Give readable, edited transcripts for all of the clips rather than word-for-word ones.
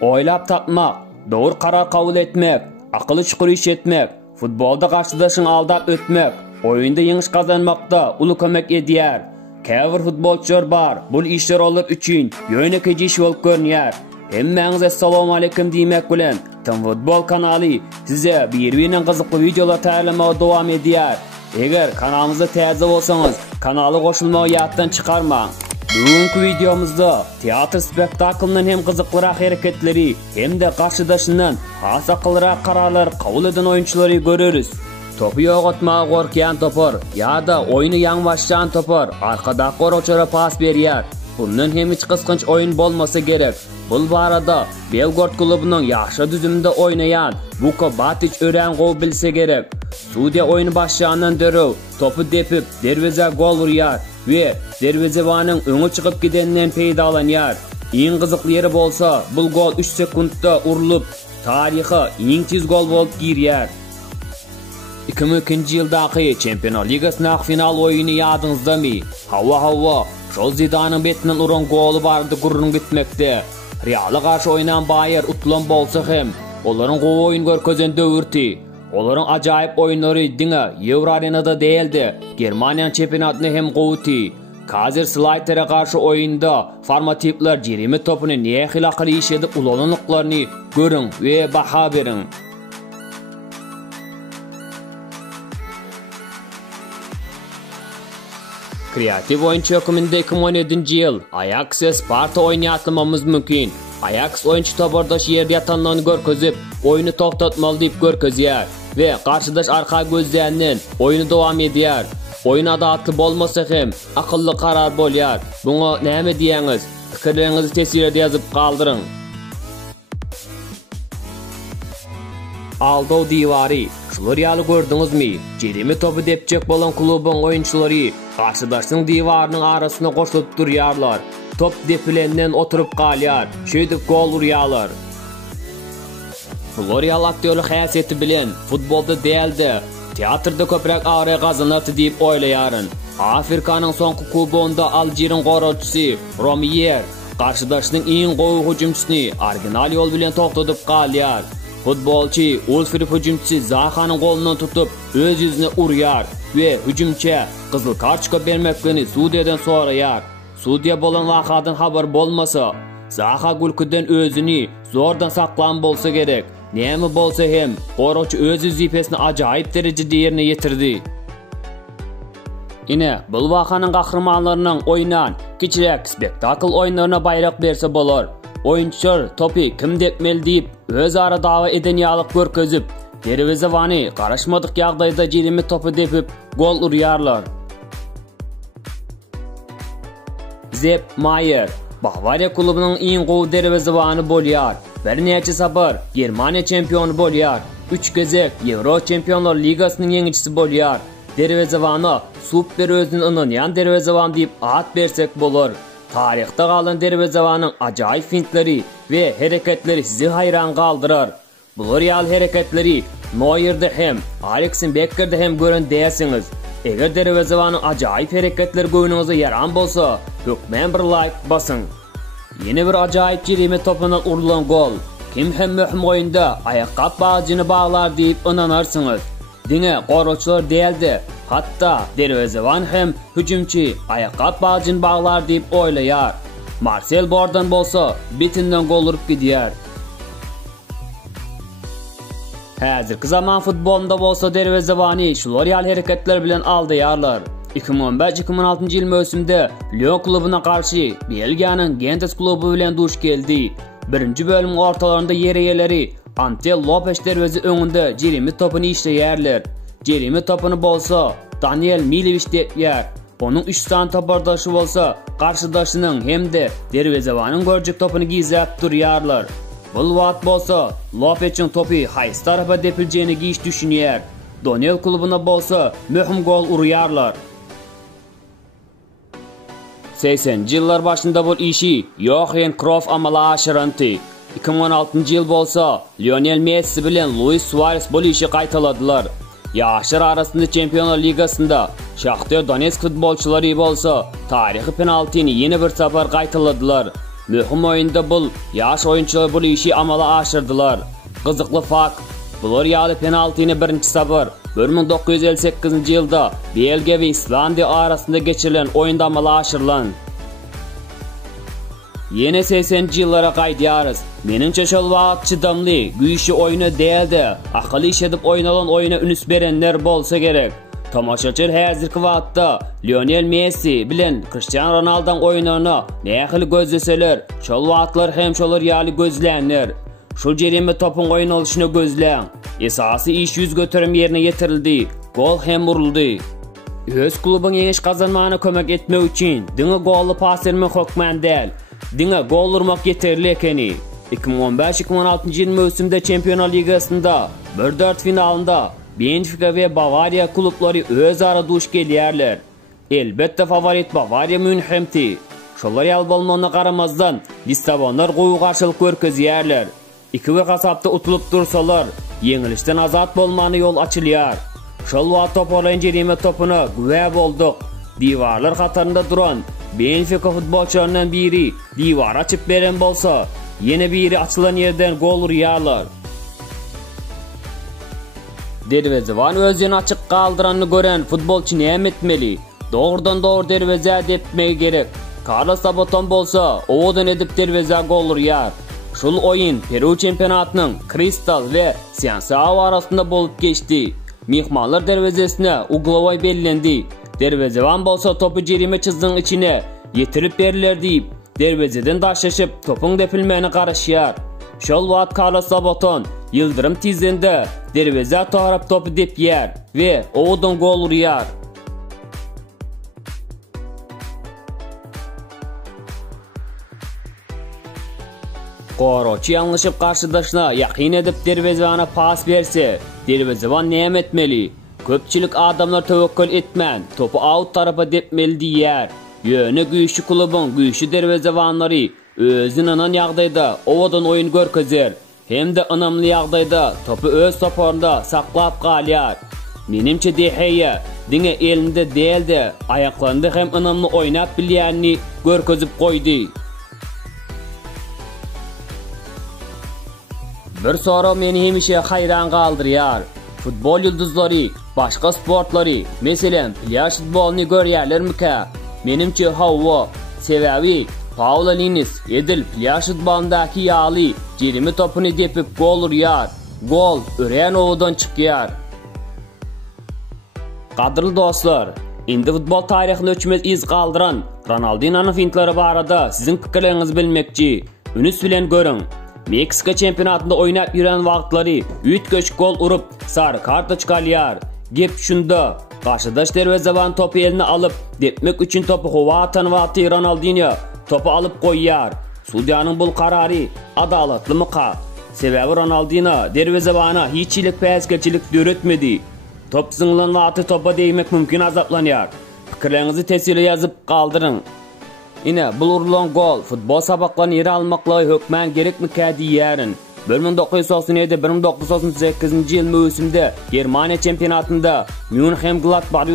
oylap tapmak, doğru karar kabul etmek, akıllı çukur iş etmek, futbolda karşıdaşını aldap ötmek, oyunda yeniş kazanmakta ulu kömek ediyor. Käbir futbolçular bar, bul işler olur üçün yönetici iş olup görünüyor. Hemmenize assalamu alaikum demek bilen Tüm Futbol kanalı size birbirinden kızıklı videolar tayarlamaya devam ediyor. Eğer kanalımıza taze olsanız kanalı koşulmayı yattan çıkarmayın. Bugünkü videomuzda tiyatr spektaklının hem kızıklırak hareketleri hem de karşıdaşından has akıllırak kararlar kabul eden oyuncuları görürüz. Topu yoğutmaya korkayan topar ya da oyunu yan başlayan topar arkada koruçlara pas veriyor. Bunun hem hiç kıskanç oyun olmasa gerek. Bu barada Belgrad klubunun yaxşı düzümde oynayan Vuko Batic ören gol bilse gerek. Suudiya oyunu başlayandan dörü topu depip derveze gol vuruyor ve dervezevanın öňe çıkıp gidenden peydalanıyor. En kızıklı yeri bolsa bu gol 3 sekundda urulup tarihi en tez gol bolup giriyor. 2002 yıldaki Çempionlar Ligası'nın final oyunu yadınızda mı? Hava Şol Zidane'ın betinden uran golu bardı gurrun gitmekte. Real'a karşı oynayan Bayer utulan bolsa hem onların gol oyun görkezen dövürti. Onların acayip oyunları dine Euro Arena'da değildi. Germaniyan çempionatını hem govuti. Kazir Slayter'e karşı oyunda formatipler jerimi topunu niye hilaklı iş edip ulanlıklarını görün ve baha verin. Kreatif oyuncu hükümünde 2017 yıl Ajax Sparta oynayatmamız mümkün. Ajax oyuncu topardaş yerde yatanlarını görkezip oyunu toxtatmalı deyip görkeziyor ve karşıdaş arka gözlerinden oyunu devam ediyor. Oyun adatlı bolmasa hem akıllı karar bolýar. Buna näme diýäňiz? Pikirlerinizi tesirde yazıp kaldırın. Aldo Divari, şular ýaly gördüňizmi? Jerimi topu depjek bolan klubun oyunçulary karşıdaşyň diwarının arasyna goşulyp durýarlar. Top depilenden oturup kalýar, şeýdip gol urýarlar. Florial aktörlük häsiýeti bilen futbolda däldi. Teatrda köprek ağrı kazanırdı deyip oylayarın. Afrika'nın sonku kubonda Aljer'in goraççısı Romier karşıdaşının en gowy hücumçusunu orijinal yol bilen toxtadyp kalýar. Futbolçu Ulfrip hücumçusu Zaha'nın golundan tutup öz yüzüne urýar ve hücumçuya kızıl kartçıka bermeklerini Suudiyadan soraýar. Suudiya bolan wakadan habar bolmasa Zaha gülküden özünü zordan saklan bolsa gerek. Näme bolsa hem goraççı öz wazifesini ajaýyp derejede ýerine ýetirdi. Ine bu wakanyň gahrmanlarynyň oynan kiçirek spektakl oyunlaryna bayrak berse bolar. Oyunçular topu kim depmeli deyip öz ara dawa eden ýalyk görkezip derwezewany garaşmadyk ýagdaýda jerimi topu depip gol urýarlar. Sepp Maier Bavaria klubunyň en gowy derwezewany bolýar. Bir neçe sapar Germaniya çempionu bolýar. 3 gezek Euro Çempionlar Ligasynyň ýeňiçisi bolýar. Derwezewany super özüni ynanýan derwezewan diýip at bersek bolar. Tarihta galan derwezewanyň ajaýyp fintleri we hereketleri sizi hayran galdyrar. Bu real hereketleri Neuer'de hem Alexander Becker'de hem gören däýsiňiz. Eger derwezewanyň ajaýyp hereketleri göňüňize yaran bolsa, hökmen bir like basın. Yeni bir ajaýyp jerimi topundan urulan gol. Kim hem möhüm oyunda ayakka bağcını bağlar deyip inanarsınız. Dine goraççylar däldi. Hatta derwezewan hem hücumçy ayakka bağcını bağlar deyip oylaýar. Marcel Bordan bolsa bitinden gol urup gidýär. Häzirki zaman futbolunda bolsa derwezewany şular ýaly hereketler bilen aldyýarlar. 2015-2016 yıl mövsümde Lyon klubuna karşı Belgiýanyň Gentes klubu bilen duş geldi. Birinci bölümün ortalarında yereyeleri Antel Lopez derwezi öňünde jerimi topunu işleýärler. Jerimi topunu bolsa Daniel Milivic depýär. Onun 3 san topardaşy bolsa karşıdaşynyň hemde derwezewanyň görjek topunu gizläp durýarlar. Bu wagt bolsa Lopez'in topu haýsy tarafa depileceğini giş düşünýär. Daniel klubuna bolsa möhüm gol urýarlar. 80 yıllar başında bu işi Johan Cruyff amala aşırantı. 2016 yıl bolsa Lionel Messi bilen Luis Suarez bu işi qaytaladylar. Yaşlar arasında Çempionlar Ligasında Shakhtar Donetsk futbolçulary bolsa tarihi penaltyny yeni bir sapar qaytaladylar. Mühim oyunda bul, yaş oyuncular bu işi amala aşırdılar. Kızıklı fakt, bular yalı penaltini birinci sabır 1958 yılda Belgiya ve İslandiya arasında geçirilen oyunda amala aşırılan. Yeni 80 yıllara qaydiyarız. Menimçe şol vaqt çıdamlı, güýçli oyunu değildi. Akıllı iş edip oynanan oyuna ünüs berenler bolsa gerek. Tamaşaçılar häzirki wagtda Lionel Messi bilen Cristiano Ronaldo'nun oyununu nähili gözleseler, şol wagtlar hem şolar ýaly gözlänler. Şu jerime topun oyun oluşunu gözlän. Esasy iş yüz götürüm yerine getirildi. Gol hem vuruldy. Öz klubun ýeňiş kazanmagyna kömek etmek üçin diňe golly pas bermek hökmen däl. Diňe gol urmak yeterli ekeni. 2015-2016 yıl mövsümde Çempionlar Ligasında 1-4 finalında Benfica ve Bavaria klubları özara duş gelýärler. Elbette favorit Bavaria Münhemti. Şolar ýal bolmagyna garamazdan Lissabonlar goýu garşylyk görkezýärler. İki bir kasapda utulup dursalar, yeňilişden azat bolmany yol açylýar. Şol wagt top olan jerime topuna güwe bolduk. Diwarlar katarında duran Benfica futbolçularından biri divar açıp beren bolsa, yine biri açılan yerden gol urýarlar. Derwezewan özüni açık kaldıranyny gören futbolçu näme etmeli? Doğrudan doğru derweze depmegi gerek. Carlos Sabaton bolsa, owadan edip derweze gol urýar. Şol oyun Peru çempionatynyň Cristal ve Cienciano arasında bolup geçti. Mihmanlar derwezesine uglowy bellendi. Derwezewan bolsa topu jerime çizgiň içine yetirip berler diýip, derwezeden daşlaşyp topun depilmegine garaşýar. Şol wagt Carlos Sabaton yıldırım tizinde derweze tarap topu depýär ve owadan gol urýar. Goroçy ýalňyşyp garşydaşyna ýaqyn edip derwezewana pas berse, derwezewan näme etmeli? Köpçilik adamlar tewekkül etmän, topu out tarapa depmeli diýär. Ýöne güýçli klubun güýçli derwezewanlary özüne anan ýagdaýda owadan oyun görkezer. Hem de anamly ýagdaýda topu öz toporunda saklap galýar. Menimçe Deheya diňe elinde däldi, ayaklarynda hem anamly oýnap bilýärni görkezip goýdy. Bir soru meni hemişe hayran kaldırýar. Futbol ýulduzlary, başga sportlary, meselen plyaj futboluny görýärlermi? Menimçe hawa. Sebebi Paula Linis edil plyaj futbolundaky ýaly jerime topunu depip gol urýar. Gol örän owadan çykýar. Kadrlı dostlar, indi futbol tarihini öçmez iz kaldıran Ronaldinho'nun fintlari barada sizin pikirlerinizi bilmekçi. Ünüs bilen görün. Meksika çempionatında oynap ýüren wagtlary 3 köç gol urup sarı kartoçka alýar. Gep şunda, karşıdaş derwezewan topu eline alıp depmek üçün topu howa atan wagty Ronaldinho topu alıp goýýar. Sudiýanyň bul karary adalatlymy-ka? Sebebi Ronaldinho derwezewana hiççilik päskelçilik döretmedi. Top zınglan wagty topa değmek mümkin azaplanýar. Pikirlerinizi tesirli ýazyp kaldırın. Ine bul urulan gol futbol sabaklaryny ýere almakla hökmen gerekmi diýärin. 1997-1998 yıl mövsümde Germaniya çempionatında München Gladbach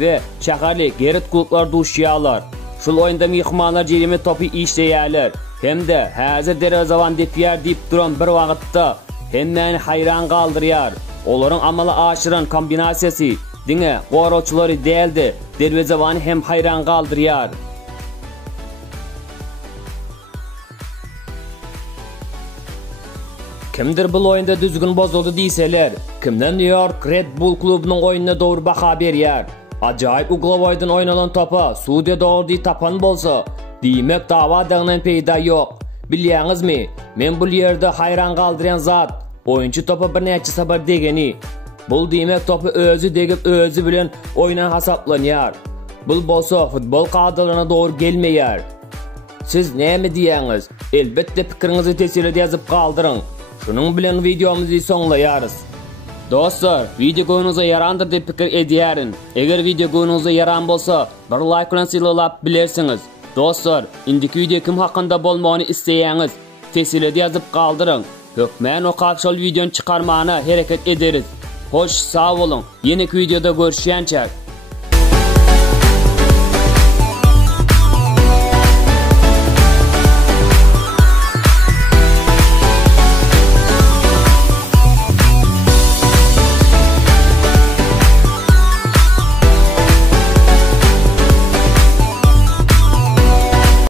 ve şäherli Geret klublar duşýarlar. Şol oyunda mihmanlar jerime topu işleýärler. Hem de häzir derwezewan depýär diýip duran bir wagtda hemmeni hayran kaldırýar. Olaryň amala aşyran kombinasiýasy diňe goroçlary däldi, derwezewany hem hayran kaldırýar. Kimdir bu oyunda düzgün bozuldu diýseler, kimden New York Red Bull klubunyň oyununa dogry baha berýär. Ajaýyp uglawaýdan oynanan topa sudia dogry tapan bolsa, diýmek dawa degnen peýda ýok. Bilýäňizmi, men bu ýerde hayran kaldyrýan zat, oyuncu topa bir näçe sabar degeni. Bul diýmek topu özü degip özü bilen oyuna hasaplanýar. Bul bolsa futbol kadalyna dogry gelmeýär. Siz näme diýäňiz? Elbetde pikiriňizi tesirli ýazyp kaldyryň. Şunun bilen videomuzu soňlaýarys. Dostlar, video goýunuňyza yarandyr diýip pikir edýärin. Eger video goýunuňyza yaran bolsa, bir like bilen silolap bilersiňiz. Dostlar, indiki video kim hakynda bolmagyny isleýäňiz, tesirli ýazyp kaldyryň. Hökmen o şol videony çykarmagyna hereket ederiz. Hoş, sağ olun. Yeni videoda görüşýänçä.